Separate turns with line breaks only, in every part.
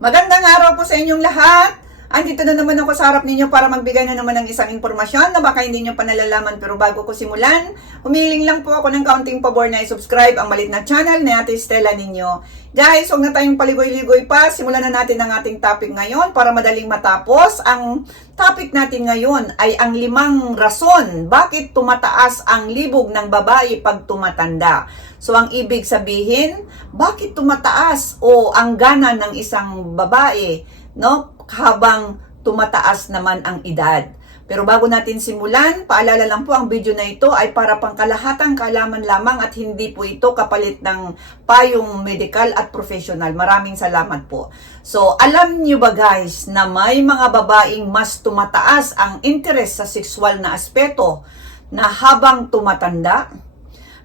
Magandang araw po sa inyong lahat. Andito na naman ako sa harap ninyo para magbigay na naman ng isang impormasyon na baka hindi nyo pa nalalaman pero bago ko simulan, humiling lang po ako ng kaunting pabor na i-subscribe ang malit na channel ni Ate Stella ninyo. Guys, huwag na tayong paligoy-ligoy pa. Simulan na natin ang ating topic ngayon para madaling matapos. Ang topic natin ngayon ay ang limang rason bakit tumataas ang libog ng babae pag tumatanda. So, ang ibig sabihin, bakit tumataas o ang gana ng isang babae, no? Habang tumataas naman ang edad. Pero bago natin simulan, paalala lang po ang video na ito ay para pangkalahatang kaalaman lamang at hindi po ito kapalit ng payong medical at professional. Maraming salamat po. So, alam niyo ba guys na may mga babaeng mas tumataas ang interest sa sexual na aspeto na habang tumatanda?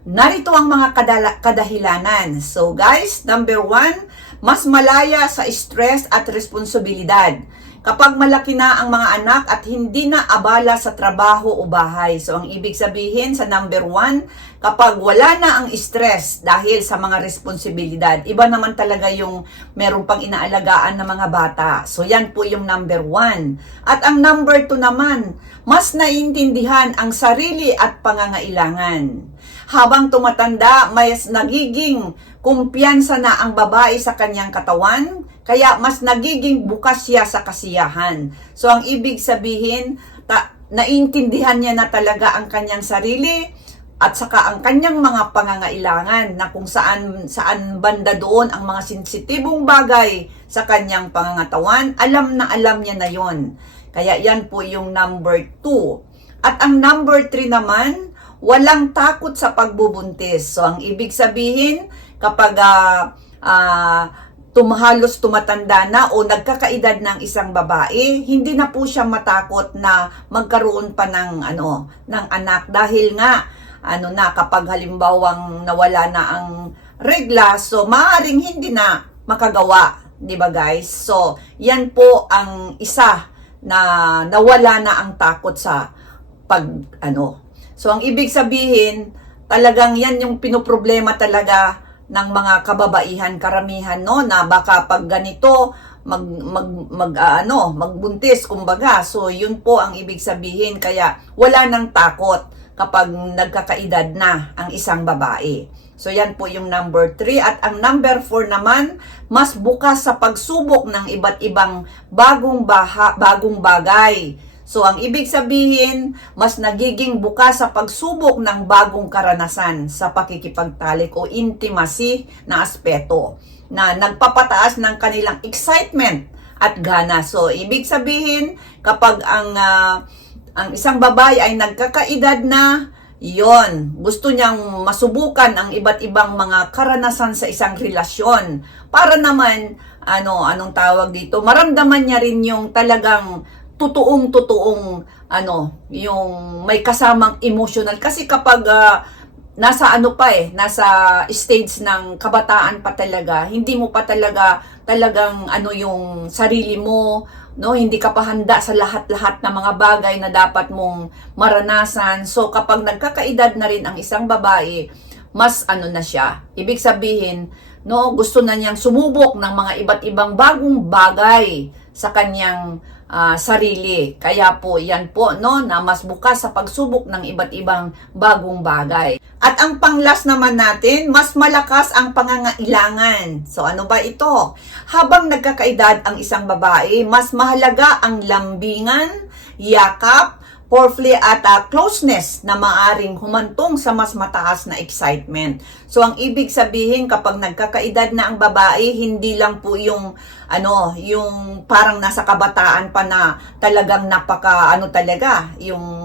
Narito ang mga kadala- kadahilanan. So guys, number one, mas malaya sa stress at responsibilidad. Kapag malaki na ang mga anak at hindi na abala sa trabaho o bahay. So ang ibig sabihin sa number one, kapag wala na ang stress dahil sa mga responsibilidad, iba naman talaga yung meron pang inaalagaan na mga bata. So yan po yung number one. At ang number two naman, mas naiintindihan ang sarili at pangangailangan habang tumatanda, mas nagiging kumpiyansa na ang babae sa kanyang katawan, kaya mas nagiging bukas siya sa kasiyahan. So ang ibig sabihin, ta, naintindihan niya na talaga ang kanyang sarili at saka ang kanyang mga pangangailangan na kung saan saan banda doon ang mga sensitibong bagay sa kanyang pangangatawan, alam na alam niya na yon. Kaya yan po yung number two. At ang number three naman, walang takot sa pagbubuntis. So, ang ibig sabihin, kapag uh, uh, tumahalos tumatanda na o nagkakaedad ng isang babae, hindi na po siya matakot na magkaroon pa ng ano ng anak dahil nga ano na kapag halimbawang nawala na ang regla, so maaring hindi na makagawa, 'di ba guys? So, yan po ang isa na nawala na ang takot sa pag ano So, ang ibig sabihin, talagang yan yung pinoproblema talaga ng mga kababaihan karamihan no na baka pag ganito mag mag, mag uh, ano magbuntis kumbaga. So yun po ang ibig sabihin. Kaya wala nang takot kapag nagkakaedad na ang isang babae. So yan po yung number 3 at ang number 4 naman mas bukas sa pagsubok ng iba't ibang bagong baha, bagong bagay So, ang ibig sabihin, mas nagiging bukas sa pagsubok ng bagong karanasan sa pakikipagtalik o intimacy na aspeto na nagpapataas ng kanilang excitement at gana. So, ibig sabihin, kapag ang, uh, ang isang babae ay nagkakaedad na, yon gusto niyang masubukan ang iba't ibang mga karanasan sa isang relasyon para naman ano anong tawag dito maramdaman niya rin yung talagang totoong totoong ano yung may kasamang emotional. Kasi kapag uh, nasa ano pa eh nasa stage ng kabataan pa talaga hindi mo pa talaga talagang ano yung sarili mo no? Hindi ka pa handa sa lahat-lahat ng mga bagay na dapat mong maranasan. So kapag nagkakaedad na rin ang isang babae mas ano na siya. Ibig sabihin no gusto na niyang sumubok ng mga iba't ibang bagong bagay sa kanyang uh, sarili. Kaya po yan po no na mas bukas sa pagsubok ng iba't ibang bagong bagay. At ang panglas naman natin, mas malakas ang pangangailangan. So ano ba ito? Habang nagkakaedad ang isang babae, mas mahalaga ang lambingan, yakap, foreplay at uh, closeness na maaring humantong sa mas mataas na excitement. So ang ibig sabihin kapag nagkakaedad na ang babae, hindi lang po yung ano, yung parang nasa kabataan pa na talagang napaka ano talaga, yung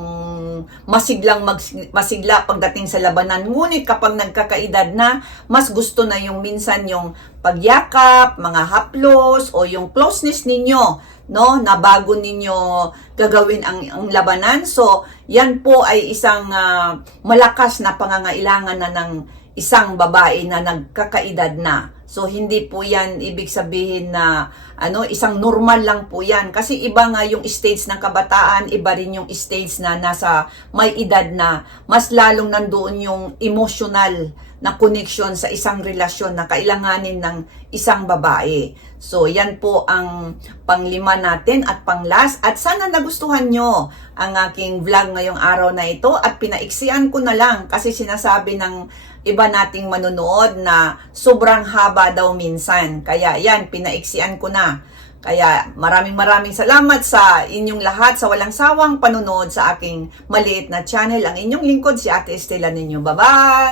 masiglang mag, masigla pagdating sa labanan. Ngunit kapag nagkakaedad na, mas gusto na yung minsan yung pagyakap, mga haplos o yung closeness ninyo no? Na bago ninyo gagawin ang, ang labanan. So yan po ay isang uh, malakas na pangangailangan na ng isang babae na nagkakaedad na so hindi po yan ibig sabihin na ano isang normal lang po yan kasi iba nga yung stage ng kabataan iba rin yung stage na nasa may edad na mas lalong nandoon yung emotional na connection sa isang relasyon na kailanganin ng isang babae. So, yan po ang panglima natin at panglas. At sana nagustuhan nyo ang aking vlog ngayong araw na ito at pinaiksian ko na lang kasi sinasabi ng iba nating manonood na sobrang haba daw minsan. Kaya yan, pinaiksian ko na. Kaya maraming maraming salamat sa inyong lahat sa walang sawang panonood sa aking maliit na channel. Ang inyong lingkod si Ate Estela ninyo. Bye-bye!